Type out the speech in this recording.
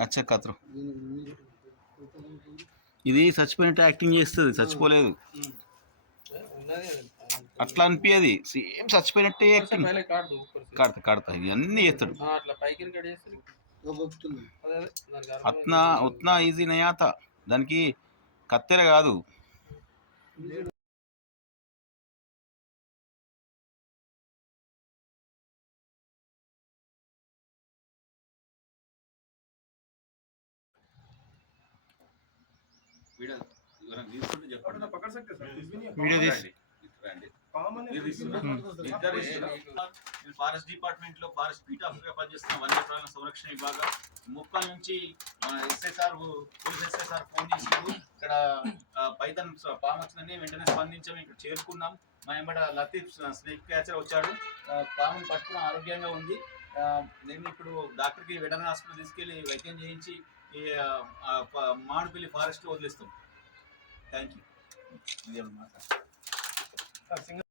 అచ్చ కత్రు ఇది చచ్చిపోయినట్టు యాక్టింగ్ చేస్తుంది చచ్చిపోలేదు. అట్లా అనిపించేది సేమ్ చచ్చిపోయినట్టే యాక్టింగ్. కడతా కడతా ఇవన్నీ చేస్తాడు. అత్నా ఉత్నా ఈజీ నయాత. దానికి కత్తెర కాదు. ఫారెస్ట్ డిపార్ట్మెంట్లో ఫారెస్ట్ బీట్ ఆఫ్గా పనిచేస్తున్న వన్యప్రాణుల సంరక్షణ విభాగం. ముక్కల నుంచి ఎస్ఎస్ఆర్ పోలీస్ ఎస్ఎస్ఆర్ ఫోన్ చేసి ఇక్కడ పైతన్ పాము వచ్చిందని వెంటనే స్పందించాం ఇక్కడ చేరుకున్నాం. మా వెంబడ లతీఫ్ స్నేక్ క్యాచర్ వచ్చాడు. పాముని పట్టుకుని ఆరోగ్యంగా ఉంది. నేను ఇప్పుడు డాక్టర్కి వెటర్నరీ హాస్పిటల్ తీసుకెళ్ళి వైద్యం చేయించి ఈ ఆ, మామిడిపల్లి ఫారెస్ట్ వదిలేస్తాం. Thank you